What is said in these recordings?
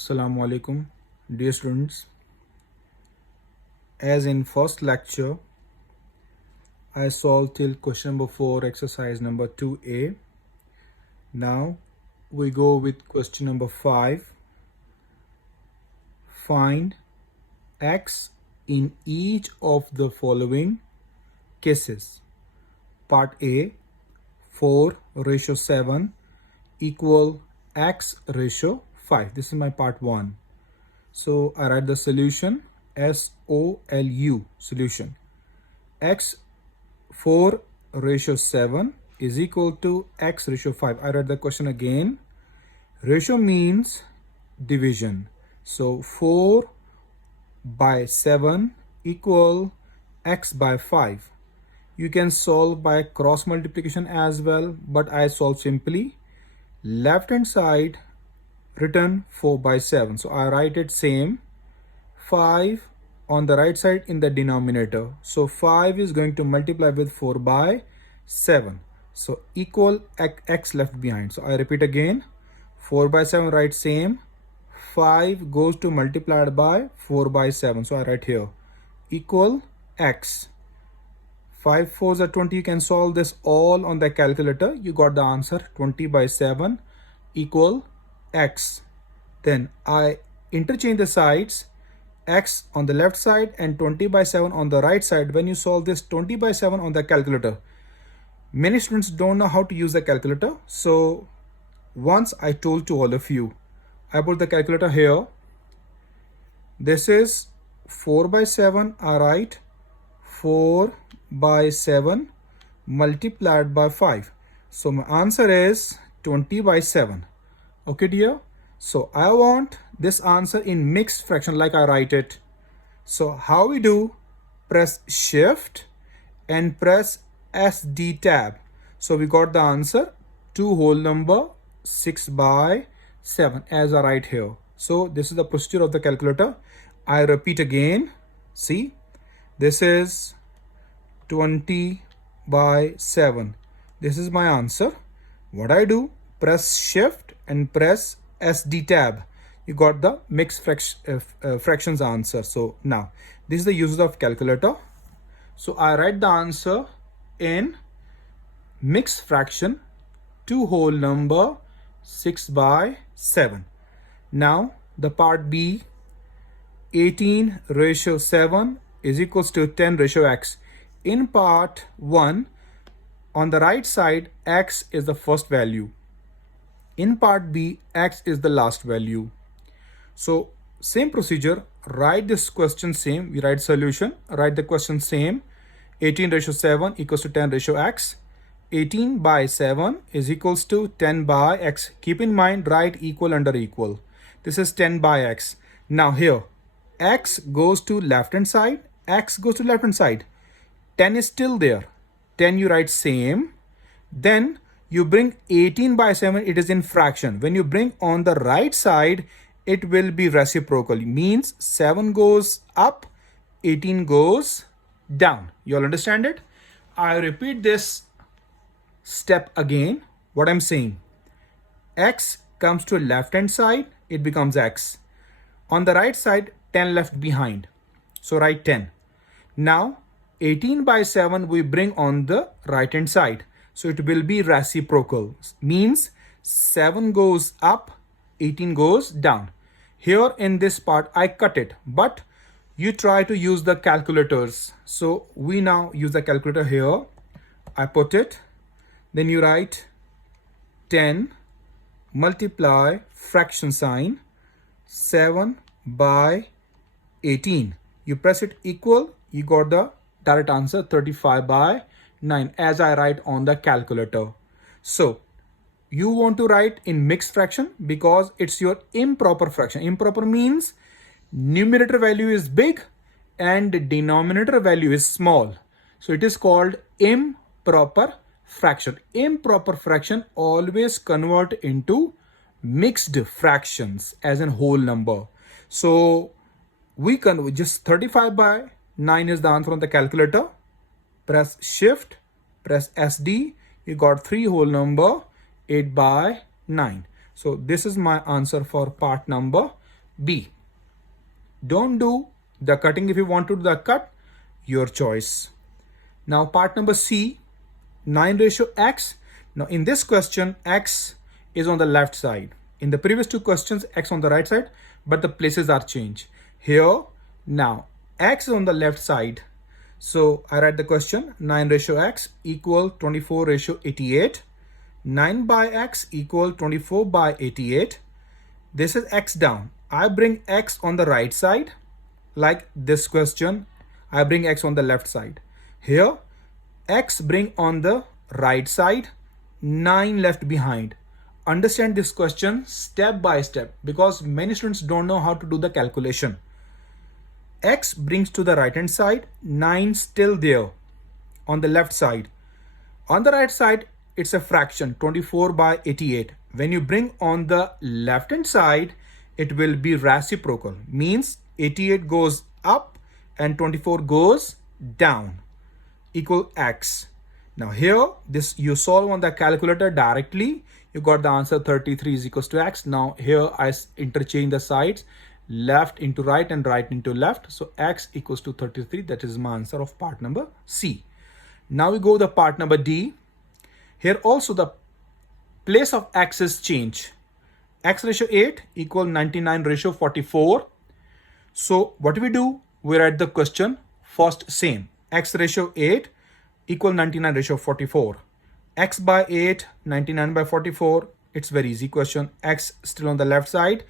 Assalamu alaikum, dear students. As in first lecture, I solved till question number 4, exercise number 2a. Now we go with question number 5. Find x in each of the following cases. Part A, 4:7 equal x ratio 5. This is my part 1. So I write the solution, SOLU, solution. X 4:7 is equal to x ratio 5. I write the question again. Ratio means division. So 4/7 equal x by 5. You can solve by cross multiplication as well, but I solve simply. Left hand side written 4/7. So I write it same. 5 on the right side in the denominator. So 5 is going to multiply with 4/7. So equal x left behind. So I repeat again. 4/7 write same. 5 goes to multiplied by 4/7. So I write here equal x. 5 4s are 20. You can solve this all on the calculator. You got the answer 20/7 equal x. Then I interchange the sides, x on the left side and 20/7 on the right side. When you solve this 20/7 on the calculator, many students don't know how to use the calculator. So once I told to all of you, I put the calculator here. This is 4/7. I write 4/7 multiplied by 5. So my answer is 20/7. Okay, dear. So I want this answer in mixed fraction like I write it. So how we do? Press shift and press SD tab. So we got the answer 2 whole number 6/7 as I write here. So this is the procedure of the calculator. I repeat again. See, this is 20/7. This is my answer. What I do? Press shift and press SD tab. You got the mixed fractions answer. So now this is the use of calculator. So I write the answer in mixed fraction 2 whole number 6/7. Now the part B, 18/7 is equals to 10/x. In part 1, on the right side, x is the first value. In part B, x is the last value. So same procedure, write this question same. We write solution, write the question same. 18/7 equals to 10/x. 18/7 is equals to 10/x. Keep in mind, write equal under equal. This is 10/x. Now here, x goes to left hand side, x goes to left hand side. 10 is still there. 10 you write same. Then you bring 18/7, it is in fraction. When you bring on the right side, it will be reciprocal. Means 7 goes up, 18 goes down. You all understand it? I repeat this step again. What I'm saying, x comes to left hand side, it becomes x. On the right side, 10 left behind. So write 10. Now 18/7 we bring on the right hand side. So it will be reciprocal. Means 7 goes up, 18 goes down. Here in this part, I cut it. But you try to use the calculators. So we now use the calculator here. I put it. Then you write 10 multiply fraction sign 7/18. You press it equal. You got the direct answer 35/9 as I write on the calculator. So you want to write in mixed fraction because it's your improper fraction. Improper means numerator value is big and denominator value is small. So it is called improper fraction. Improper fraction always convert into mixed fractions as in whole number. So we can just 35/9 is the answer on the calculator. Press shift, press SD. You got 3 whole number 8/9. So this is my answer for part number B. Don't do the cutting. If you want to do the cut, your choice. Now part number C, 9:x. Now in this question, x is on the left side. In the previous two questions, x on the right side, but the places are changed. Here, now, x is on the left side. So I write the question, 9:x equal 24:88. 9 by x equal 24 by 88. This is x down. I bring x on the right side. Like this question, I bring x on the left side. Here, x bring on the right side, 9 left behind. Understand this question step by step because many students don't know how to do the calculation. X brings to the right hand side, 9 still there on the left side. On the right side, it's a fraction, 24 by 88. When you bring on the left hand side, it will be reciprocal. Means 88 goes up and 24 goes down. Equal x. Now here, this you solve on the calculator directly. You got the answer 33 is equals to x. Now here I interchange the sides, left into right and right into left. So x equals to 33. That is my answer of part number C. Now we go to the part number D. Here also the place of x is changed. X ratio 8 equal 99 ratio 44. So what we do? We write the question first same. X ratio 8 equal 99 ratio 44. X by 8, 99 by 44. It's very easy question. X still on the left side.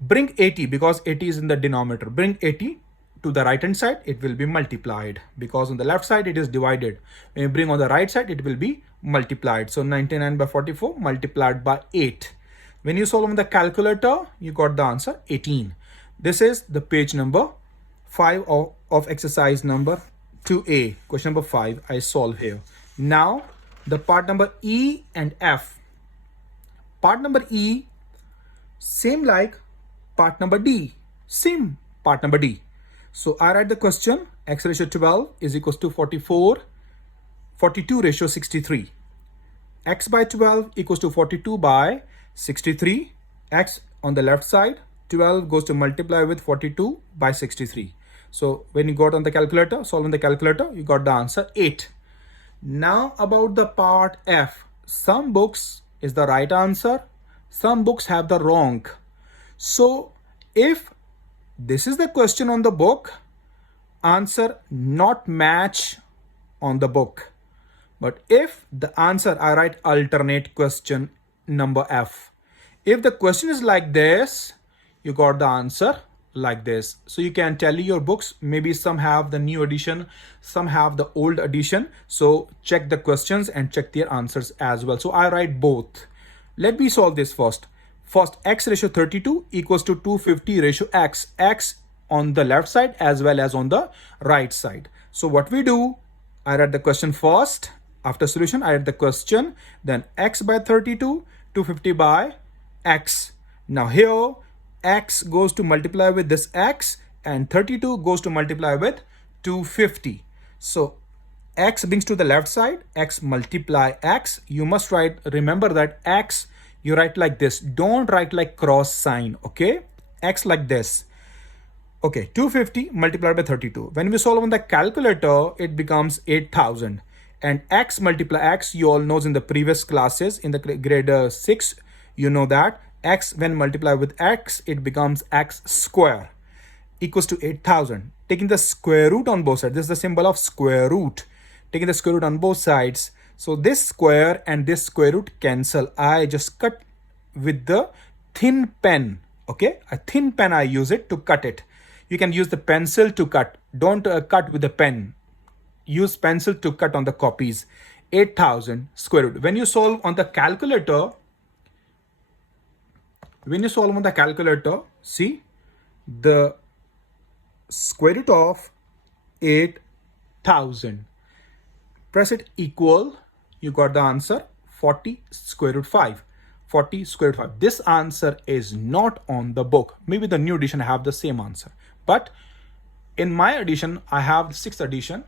Bring 80 because 80 is in the denominator. Bring 80 to the right hand side. It will be multiplied because on the left side it is divided. When you bring on the right side, it will be multiplied. So 99 by 44 multiplied by 8. When you solve on the calculator, you got the answer 18. This is the page number 5 of exercise number 2A. Question number 5 I solve here. Now the part number E and F. Part number E, same like part number D. Same part number D. So I write the question, x ratio 12 is equals to 44, 42 ratio 63. X by 12 equals to 42 by 63. X on the left side, 12 goes to multiply with 42 by 63. So when you got on the calculator, solve on the calculator, you got the answer 8. Now about the part F. Some books is the right answer. Some books have the wrong. So if this is the question on the book, answer not match on the book. But if the answer, I write alternate question number F. If the question is like this, you got the answer like this. So you can tally your books. Maybe some have the new edition, some have the old edition. So check the questions and check their answers as well. So I write both. Let me solve this first. First, x ratio 32 equals to 250 ratio x. X on the left side as well as on the right side. So what we do, I write the question first. After solution, I write the question. Then x by 32, 250 by x. Now here, x goes to multiply with this x and 32 goes to multiply with 250. So x brings to the left side, x multiply x. You must write, remember that x, you write like this. Don't write like cross sign, okay? X like this. Okay, 250 multiplied by 32. When we solve on the calculator, it becomes 8,000. And x multiply x, you all knows in the previous classes, in the grade 6, you know that x when multiplied with x, it becomes x square equals to 8,000. Taking the square root on both sides, this is the symbol of square root. Taking the square root on both sides. So this square and this square root cancel. I just cut with the thin pen. Okay, a thin pen I use it to cut it. You can use the pencil to cut. Don't cut with the pen. Use pencil to cut on the copies. 8,000 square root. When you solve on the calculator, see the square root of 8,000. Press it equal. You got the answer 40 square root 5. 40 square root 5. This answer is not on the book. Maybe the new edition have the same answer. But in my edition, I have the 6th edition.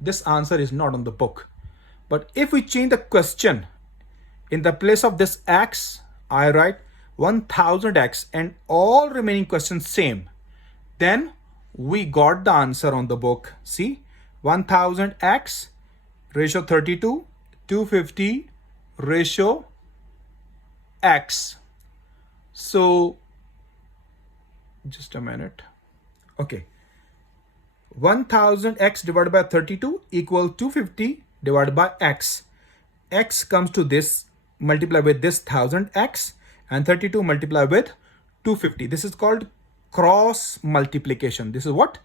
This answer is not on the book. But if we change the question, in the place of this x, I write 1000x and all remaining questions same, then we got the answer on the book. See, 1000x ratio 32, 250 ratio x. So just a minute. Okay, 1000x divided by 32 equal 250 divided by x. X comes to this, multiply with this 1000x, and 32 multiply with 250. This is called cross multiplication. This is what?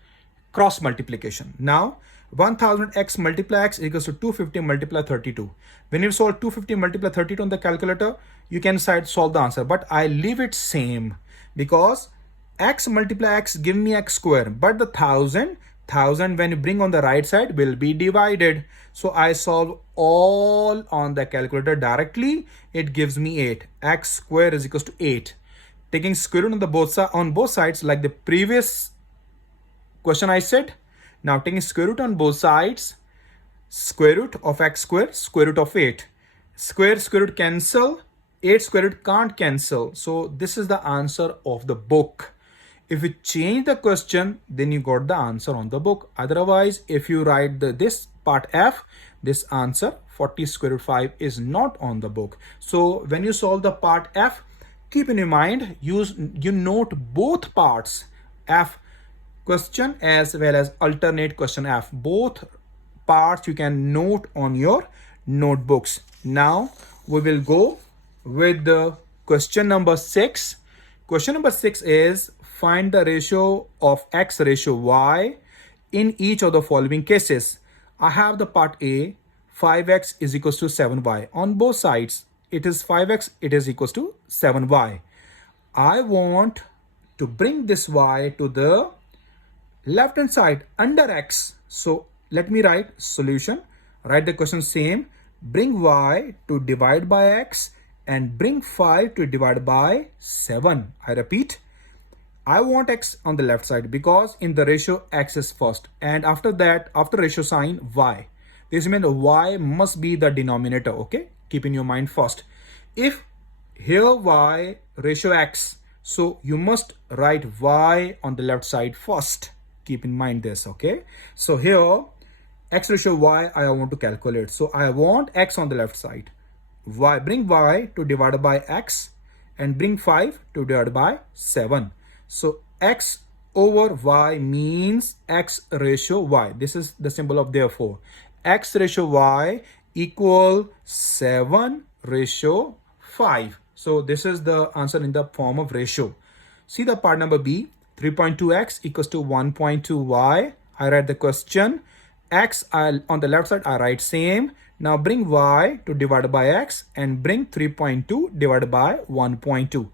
Cross multiplication. Now 1000x multiply x equals to 250 multiply 32. When you solve 250 multiply 32 on the calculator, you can solve the answer, but I leave it same because x multiply x give me x square, but the 1000 when you bring on the right side will be divided. So I solve all on the calculator directly. It gives me 8. X square is equals to 8. Taking square root on both sides like the previous question I said. Now taking square root on both sides, square root of x square, square root of 8. Square root cancel, 8 square root can't cancel. So this is the answer of the book. If you change the question, then you got the answer on the book. Otherwise, if you write this part F, this answer 40 square root 5 is not on the book. So when you solve the part F, keep in your mind, you note both parts F question as well as alternate question F. Both parts you can note on your notebooks. Now we will go with the question number 6. Question number 6 is find the ratio of x ratio y in each of the following cases. I have the part A, 5x is equals to 7y. On both sides, it is 5x, it is equals to 7y. I want to bring this y to the left hand side under x. So let me write solution. Write the question same. Bring y to divide by x and bring 5 to divide by 7. I repeat. I want x on the left side because in the ratio x is first, and after that, after ratio sign, y. This means y must be the denominator, okay? Keep in your mind first. If here y ratio x, so you must write y on the left side first. Keep in mind this, okay? So here x ratio y I want to calculate. So I want x on the left side. Y, bring y to divide by x and bring 5 to divide by 7. So x over y means x ratio y. This is the symbol of therefore. X ratio y equal 7 ratio 5. So this is the answer in the form of ratio. See the part number B, 3.2x equals to 1.2y. I write the question. X on the left side I write same. Now bring y to divide by x and bring 3.2 divided by 1.2.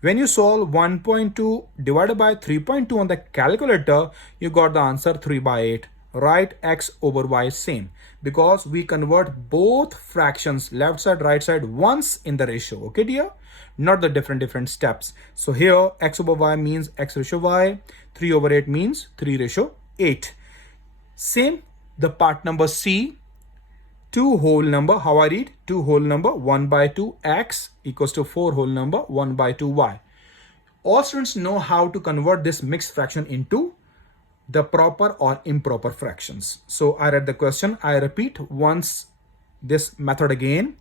When you solve 1.2 divided by 3.2 on the calculator, you got the answer 3 by 8. Write x over y same because we convert both fractions left side right side once in the ratio. Okay dear, not the different steps. So here x over y means x ratio y, 3 over 8 means 3 ratio 8. Same the part number C, 2 whole number. How I read? 2 whole number 1 by 2 x equals to 4 whole number 1 by 2 y. All students know how to convert this mixed fraction into the proper or improper fractions. So I read the question. I repeat once this method again.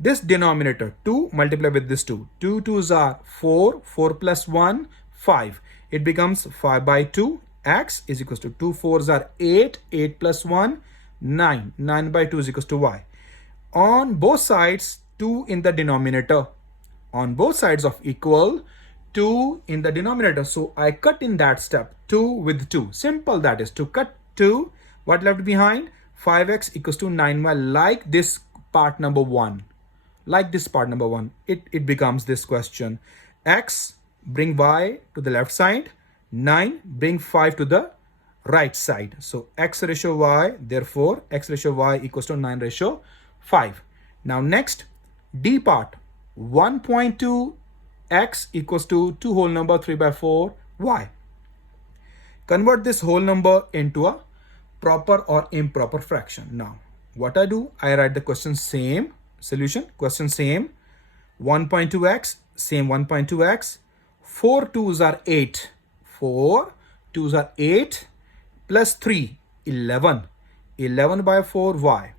This denominator 2 multiply with this 2. 2 2s are 4. 4 plus 1 5. It becomes 5 by 2. X is equals to 2 4s are 8. 8 plus 1 9. 9 by 2 is equals to y. On both sides 2 in the denominator. On both sides of equal 2 in the denominator. So I cut in that step 2 with 2. Simple that is. To cut 2, what left behind? 5x equals to 9y, like this part number 1. Like this part number 1. It becomes this question. X, bring y to the left side. 9, bring 5 to the right side. So x ratio y, therefore x ratio y equals to 9 ratio 5. Now next, D part. 1.2 x equals to 2 whole number 3 by 4 y. Convert this whole number into a proper or improper fraction. Now what I do, I write the question same, solution, question same. 1.2x same 1.2x. 4 2s are 8. 4 2s are 8 plus 3, 11. 11 by 4, y.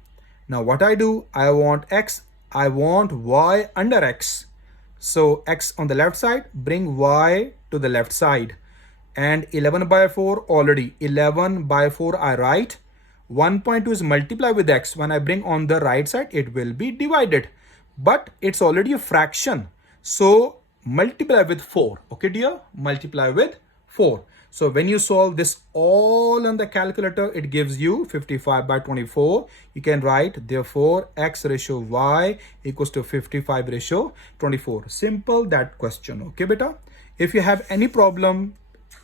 Now what I do, I want x, I want y under x. So x on the left side, bring y to the left side. And 11 by 4 already. 11 by 4 I write. 1.2 is multiplied with x. When I bring on the right side, it will be divided. But it's already a fraction. So multiply with 4. Okay, dear? Multiply with 4. So when you solve this all on the calculator, it gives you 55 by 24. You can write, therefore, x ratio y equals to 55 ratio 24. Simple that question. Okay, beta? If you have any problem,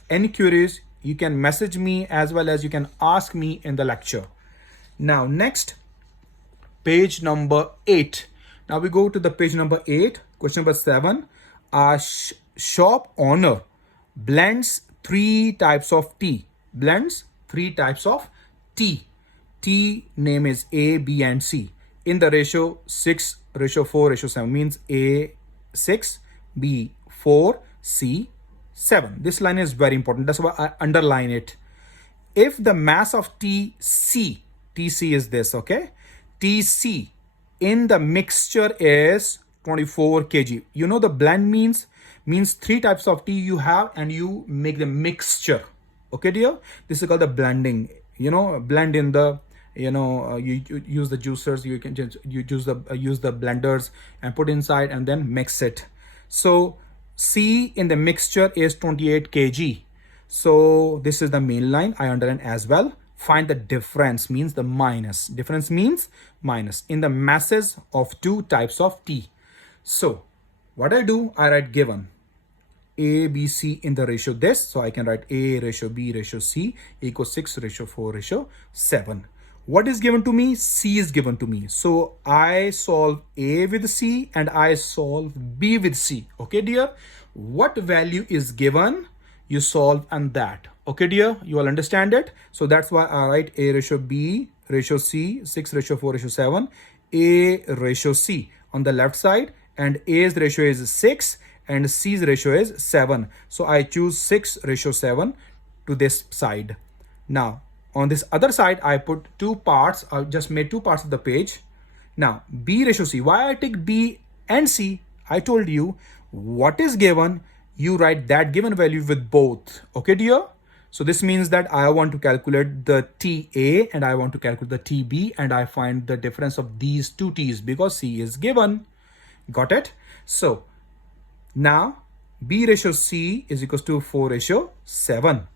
any queries, you can message me as well as you can ask me in the lecture. Now, next, page number 8. Now we go to the page number 8, question number 7. A shop owner blends 3 types of tea. Blends 3 types of tea. Tea name is A, B, and C. In the ratio 6, ratio 4, ratio 7 means A 6, B 4, C 7. This line is very important. That's why I underline it. If the mass of TC is this, okay? TC in the mixture is 24 kg. You know the blend means 3 types of tea you have and you make the mixture. Okay, dear? This is called the blending. You know, blend in the, you use the juicers, you can just use the blenders and put inside and then mix it. So C in the mixture is 28 kg. So this is the main line. I underline as well. Find the difference means the minus. Difference means minus in the masses of 2 types of tea. So what I do, I write given A, B, C in the ratio this. So I can write A ratio B ratio C equals 6 ratio 4 ratio 7. What is given to me? C is given to me. So I solve A with C and I solve B with C. Okay, dear? What value is given? You solve and that. Okay, dear? You all understand it? So that's why I write A ratio B ratio C, 6 ratio 4 ratio 7, A ratio C on the left side, and A's ratio is 6 and C's ratio is 7. So I choose 6 ratio 7 to this side. Now, on this other side, I put 2 parts. I just made 2 parts of the page. Now, B ratio C. Why I take B and C? I told you what is given. You write that given value with both. Okay, dear? So this means that I want to calculate the TA and I want to calculate the TB and I find the difference of these 2 T's because C is given. Got it? So now B ratio C is equals to 4 ratio 7.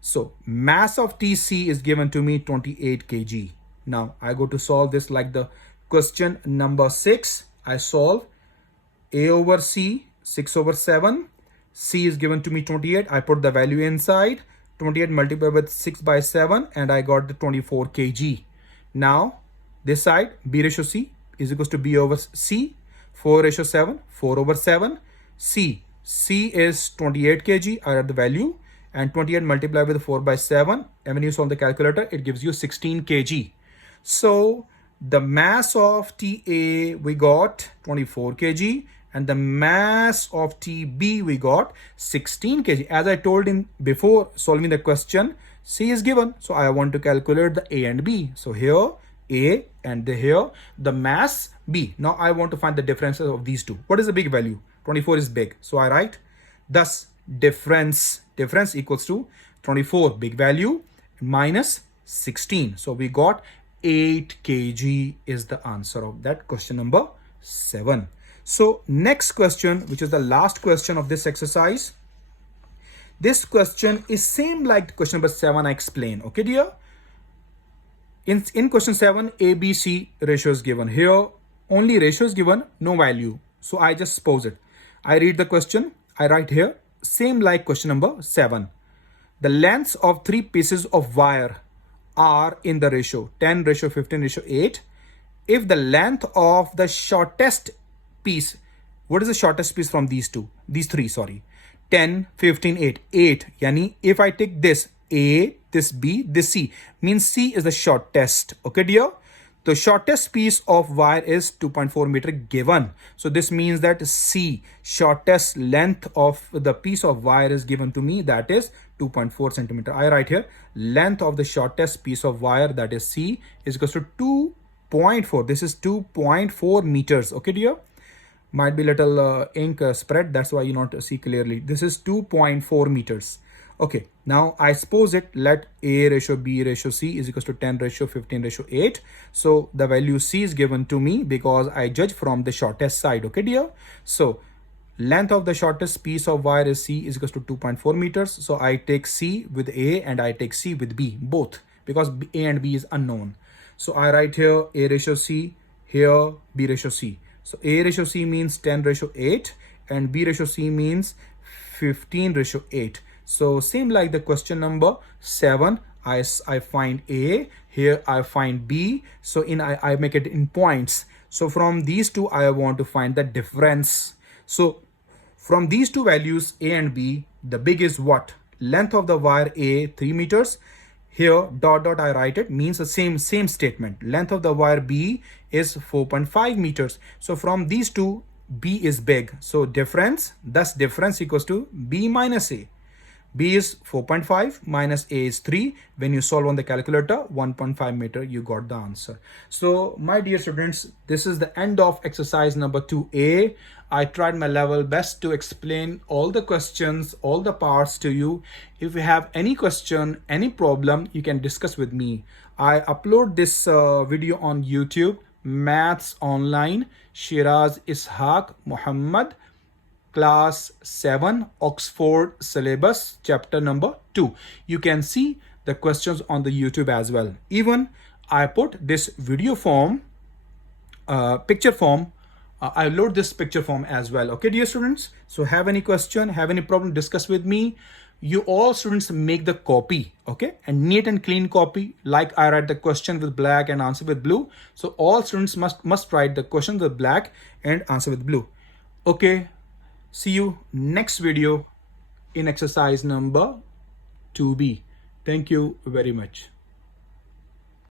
So mass of TC is given to me 28 kg. Now I go to solve this like the question number 6. I solve A over C, 6 over 7. C is given to me 28. I put the value inside. 28 multiplied with 6 by 7 and I got the 24 kg. Now this side B ratio C is equals to B over C, 4 ratio 7, 4 over 7. C is 28 kg. I got the value and 28 multiplied with 4 by 7 and when you solve the calculator it gives you 16 kg. So the mass of TA we got 24 kg and the mass of TB we got 16 kg. As I told in before solving the question, C is given. So I want to calculate the A and B. So here A and here the mass B. Now I want to find the differences of these two. What is the big value? 24 is big. So I write thus difference equals to 24 big value minus 16. So we got 8 kg is the answer of that question number 7. So next question, which is the last question of this exercise. This question is same like question number 7 I explained. Okay, dear? In question 7, A, B, C ratio is given. Here, only ratio is given, no value. So I just suppose it. I read the question. I write here, same like question number 7. The lengths of 3 pieces of wire are in the ratio 10 ratio 15 ratio 8. If the length of the shortest piece, what is the shortest piece from these 3, sorry, 10 15 8 yani if I take this A, this B, this C, means C is the shortest. Okay, dear? the shortest piece of wire is 2.4 meter given. So this means that C, shortest length of the piece of wire is given to me, that is 2.4 centimeter. I write here length of the shortest piece of wire, that is C, is equals to 2.4. This is 2.4 meters. Okay, dear. Might be little ink spread, that's why you not see clearly. This is 2.4 meters. Okay, now I suppose it, let A ratio B ratio C is equals to 10 ratio 15 ratio 8. So the value C is given to me because I judge from the shortest side. Okay, dear. So length of the shortest piece of wire is C is equals to 2.4 meters. So I take C with A and I take C with B, both, because A and B is unknown. So I write here A ratio C, here B ratio C. So A ratio C means 10 ratio 8 and B ratio C means 15 ratio 8. So same like the question number 7, I find A, here I find B. So I make it in points. So from these two, I want to find the difference. So from these two values, A and B, the big is what? Length of the wire A, 3 meters. Here, dot, dot, I write it, means the same statement. Length of the wire B is 4.5 meters. So from these two, B is big. So difference, thus difference equals to B minus A. B is 4.5 minus A is 3. When you solve on the calculator, 1.5 meter, you got the answer. So my dear students, this is the end of exercise number 2A. I tried my level best to explain all the questions, all the parts to you. If you have any question, any problem, you can discuss with me. I upload this video on YouTube, Maths Online, Sheraz Ishaq Muhammad, Class 7, Oxford Syllabus, chapter number 2. You can see the questions on the YouTube as well. Even I put this video form, picture form, I load this picture form as well. Okay, dear students. So have any question, have any problem, discuss with me. You all students make the copy, okay, and neat and clean copy. Like I write the question with black and answer with blue. So all students must write the question with black and answer with blue. Okay. See you next video in exercise number 2B. Thank you very much.